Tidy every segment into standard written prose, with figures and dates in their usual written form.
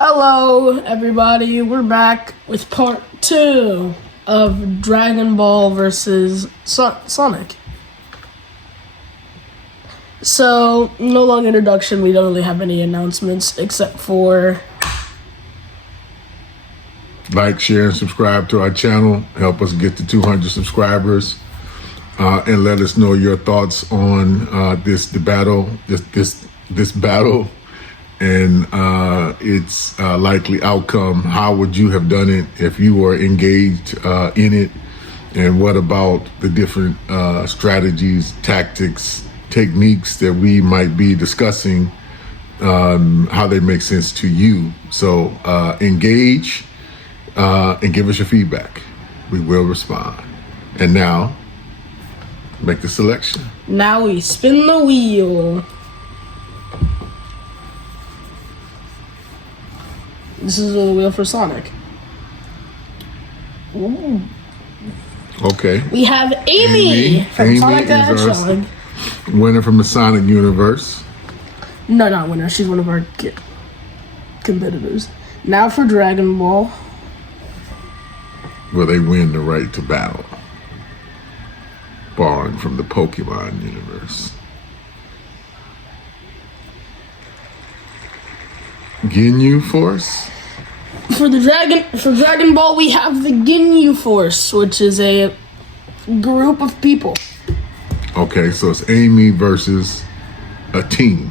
Hello, everybody. We're back with part 2 of Dragon Ball versus Sonic. So, no long introduction. We don't really have any announcements except for like, share, and subscribe to our channel. Help us get to 200 subscribers, and let us know your thoughts on this battle, and its likely outcome. How would you have done it if you were engaged in it? And what about the different strategies, tactics, techniques that we might be discussing, how they make sense to you? So engage and give us your feedback. We will respond. And now, make the selection. now we spin the wheel. This is the wheel for Sonic. Ooh. Okay. We have Amy from Amy Sonic the is our Hedgehog. winner from the Sonic universe. No, not winner. She's one of our competitors. Now for Dragon Ball. Will they win the right to battle? Borrowing from the Pokemon universe. Ginyu Force? For Dragon Ball, we have the Ginyu Force, which is a group of people. Okay, so it's Amy versus a team.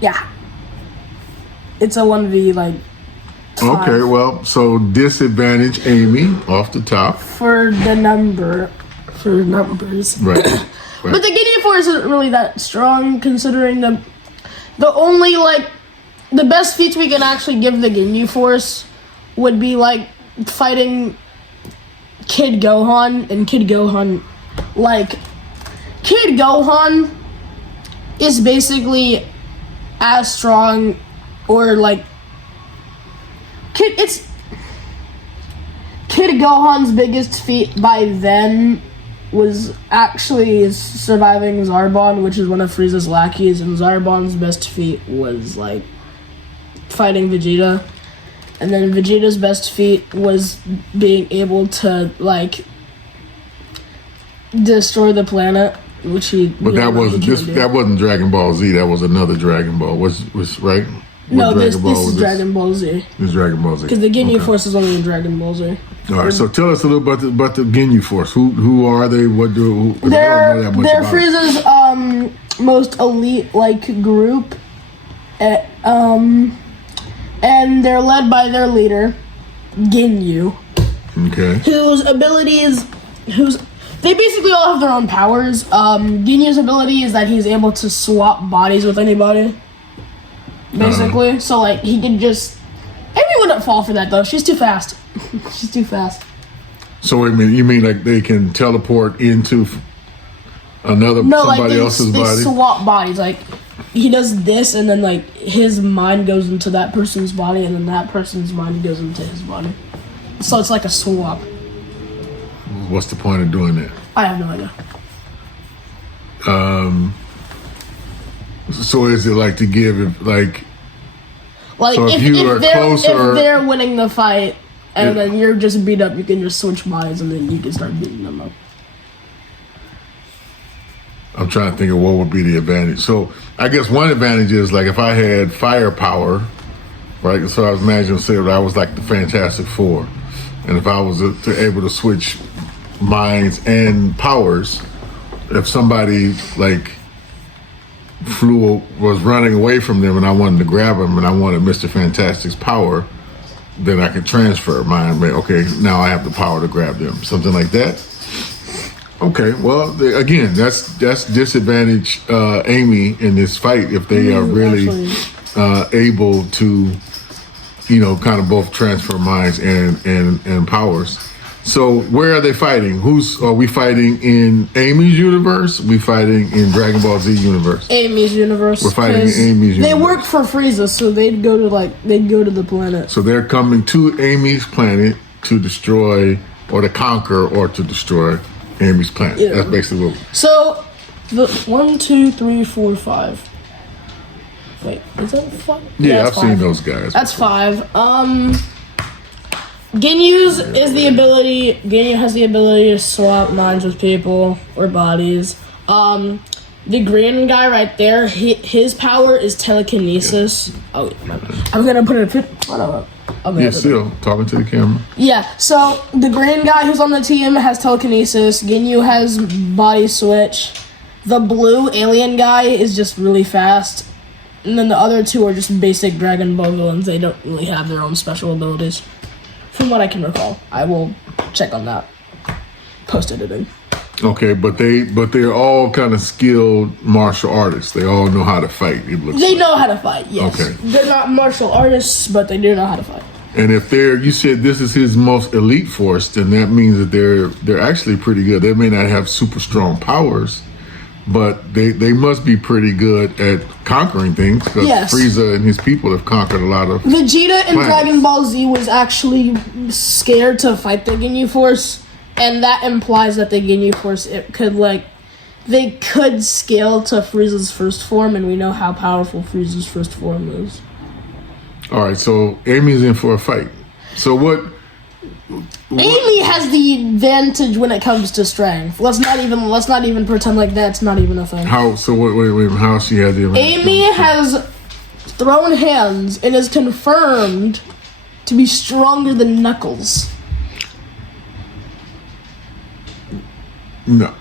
Yeah. It's a 1v, like, 5. Okay, well, so disadvantage Amy off the top. For numbers. Right. But the Ginyu Force isn't really that strong, considering the only, like, the best feats we can actually give the Ginyu Force would be, like, fighting Kid Gohan. And Kid Gohan is basically as strong, or, like, Kid Gohan's biggest feat by then was actually surviving Zarbon, which is one of Frieza's lackeys, and Zarbon's best feat was, like, fighting Vegeta. And then Vegeta's best feat was being able to, like, destroy the planet, which he... But that wasn't Dragon Ball Z, that was another Dragon Ball. Was right? No, this is Dragon Ball Z. This is Dragon Ball Z. Because the Ginyu Force is only in Dragon Ball Z. All right, so tell us a little about the Ginyu Force. Who are they? What do? They're Frieza's most elite, like, group, and they're led by their leader, Ginyu. Okay. They basically all have their own powers. Ginyu's ability is that he's able to swap bodies with anybody. Basically, so, like, he could just... Amy wouldn't fall for that, though. She's too fast. She's too fast. So, you mean like they can teleport into somebody else's body? They swap bodies. Like, he does this, and then, like, his mind goes into that person's body, and then that person's mind goes into his body. So it's like a swap. What's the point of doing that? I have no idea. So is it like to give, like so if they're winning the fight and then you're just beat up, you can just switch bodies and then you can start beating them up. I'm trying to think of what would be the advantage. So I guess one advantage is, like, if I had firepower, right? So I was imagining, say, that I was like the Fantastic Four, and if I was able to switch minds and powers, if somebody, like, was running away from them and I wanted to grab him and I wanted Mr. Fantastic's power, then I could transfer mine. Okay, now I have the power to grab them. Something like that. Okay, well, again, that's disadvantage Amy in this fight if they are really able to, kind of both transfer minds and powers. So where are they fighting? Are we fighting in Amy's universe? We fighting in Dragon Ball Z universe? Amy's universe. We're fighting in Amy's universe. They work for Frieza, so they'd go to the planet. So they're coming to Amy's planet to destroy or to conquer or to destroy Amy's planet. Yeah. That's basically what. So, the 1, 2, 3, 4, 5. Wait, is that 5? Yeah, that's I've 5. seen those guys. That's 5. Ginyu's is the ability. Ginyu has the ability to swap minds with people or bodies. The green guy right there, his power is telekinesis. Yeah. Oh, I'm gonna put it. Yeah, still talking to the camera. Yeah, so the green guy who's on the team has telekinesis. Ginyu has body switch. The blue alien guy is just really fast. And then the other two are just basic Dragon Ball villains. They don't really have their own special abilities. From what I can recall. I will check on that. Post-editing. Okay, but they're all kind of skilled martial artists. They all know how to fight. It looks they like. know how to fight, yes. Okay. They're not martial artists, but they do know how to fight. And if you said this is his most elite force, then that means that they're actually pretty good. They may not have super strong powers, but they must be pretty good at conquering things because Frieza and his people have conquered a lot of Vegeta in Dragon Ball Z was actually scared to fight the Ginyu Force, and that implies that the Ginyu Force they could scale to Frieza's first form, and we know how powerful Frieza's first form is. All right, so Amy's in for a fight. So what? Amy has the advantage when it comes to strength. Let's not even pretend like that's not even a thing. How? So wait. How she has the advantage? Amy has thrown hands and is confirmed to be stronger than Knuckles. No.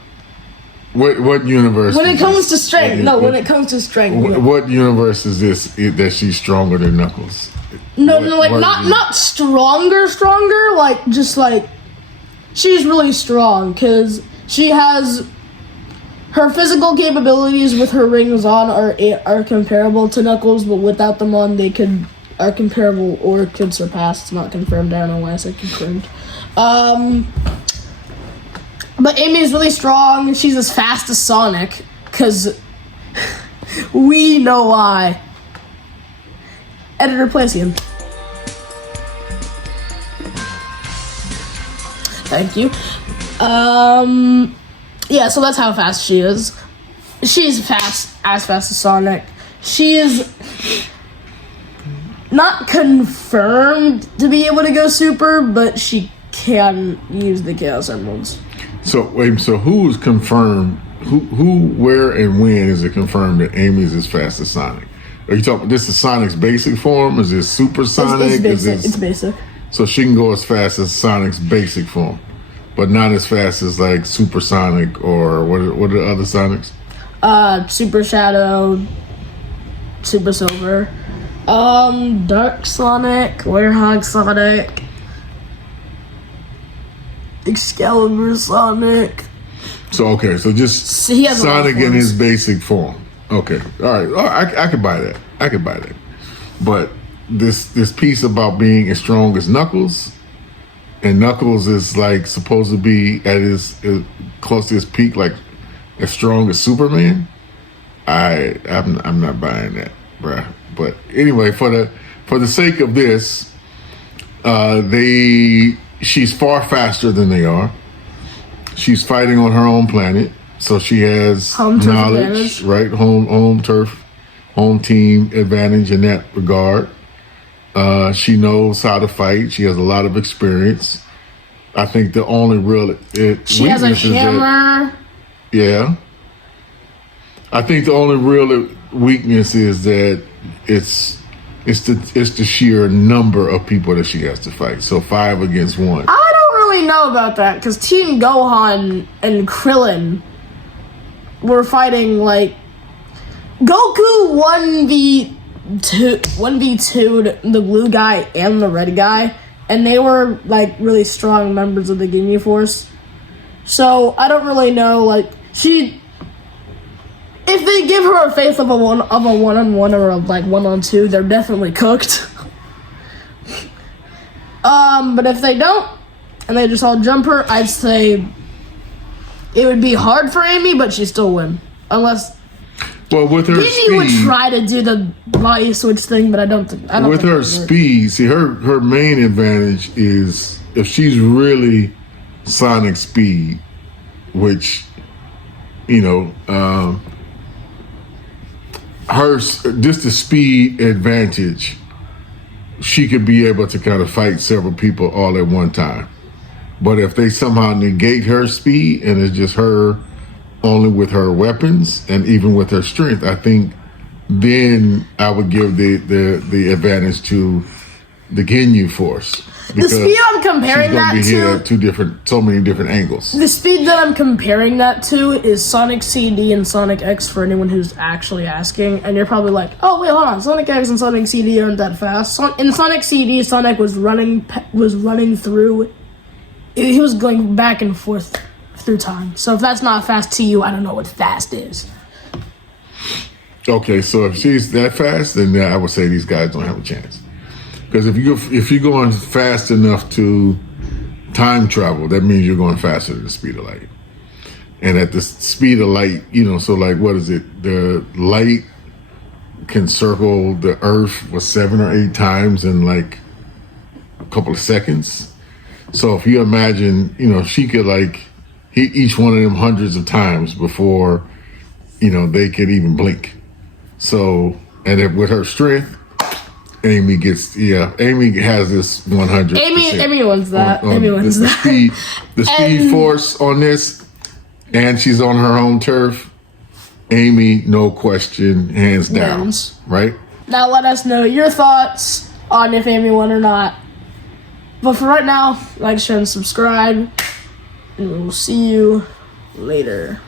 What universe? When it comes to strength, when it comes to strength. What universe is this that she's stronger than Knuckles? Not stronger, she's really strong because she has her physical capabilities with her rings on are comparable to Knuckles, but without them on, are comparable or could surpass. It's not confirmed. I don't know why I said confirmed. But Amy is really strong. She's as fast as Sonic, because we know why. Editor Placian. Thank you. Yeah, so that's how fast she is. She's as fast as Sonic. She is not confirmed to be able to go super, but she can use the Chaos Emeralds. So who's confirmed? Who, where, and when is it confirmed that Amy's as fast as Sonic? Are you talking? This is Sonic's basic form? Is this Super Sonic? It's basic. It's basic. So she can go as fast as Sonic's basic form, but not as fast as like Super Sonic or what are the other Sonics? Super Shadow, Super Silver, Dark Sonic, Warhog Sonic, Excalibur Sonic. So just Sonic in his basic form. Okay, all right. I could buy that. But this piece about being as strong as Knuckles, and Knuckles is like supposed to be at his close to his peak, like as strong as Superman. I'm not buying that, bruh. But anyway, for the sake of this, she's far faster than they are. She's fighting on her own planet, so she has home knowledge, right? Home turf, home team advantage in that regard. She knows how to fight. She has a lot of experience. I think the only real she has a hammer. Yeah. I think the only real weakness is that it's the sheer number of people that she has to fight. So 5 against 1. I don't really know about that because Team Gohan and Krillin were fighting like Goku 1v2 the blue guy and the red guy, and they were like really strong members of the Ginyu Force. So I don't really know, like if they give her a face of a one-on-one or a like 1-on-2, they're definitely cooked. But if they don't, and they just all jump her, I'd say it would be hard for Amy, but she'd still win. Unless with her Ginyu would try to do the body switch thing, but I don't think with her speed, see her main advantage is if she's really Sonic speed, which, you know, just the speed advantage, she could be able to kind of fight several people all at one time. But if they somehow negate her speed and it's just her only with her weapons and even with her strength, I think then I would give the advantage to the Ginyu force. The speed I'm comparing she's that be hit to, at so many different angles. the speed that I'm comparing that to is Sonic CD and Sonic X for anyone who's actually asking. And you're probably like, oh wait, hold on, Sonic X and Sonic CD aren't that fast. In Sonic CD, Sonic was running through. He was going back and forth through time. So if that's not fast to you, I don't know what fast is. Okay, so if she's that fast, then I would say these guys don't have a chance. Because if you're going fast enough to time travel, that means you're going faster than the speed of light. And at the speed of light, you know, so like, what is it? The light can circle the Earth 7 or 8 times in like a couple of seconds. So if you imagine, you know, she could like hit each one of them hundreds of times before, you know, they could even blink. So, and if with her strength, Amy has this 100%. Amy wins that. Amy wins that. The speed force on this, and she's on her home turf. Amy, no question, hands down. Wins. Right? Now let us know your thoughts on if Amy won or not. But for right now, like, share, and subscribe. And we'll see you later.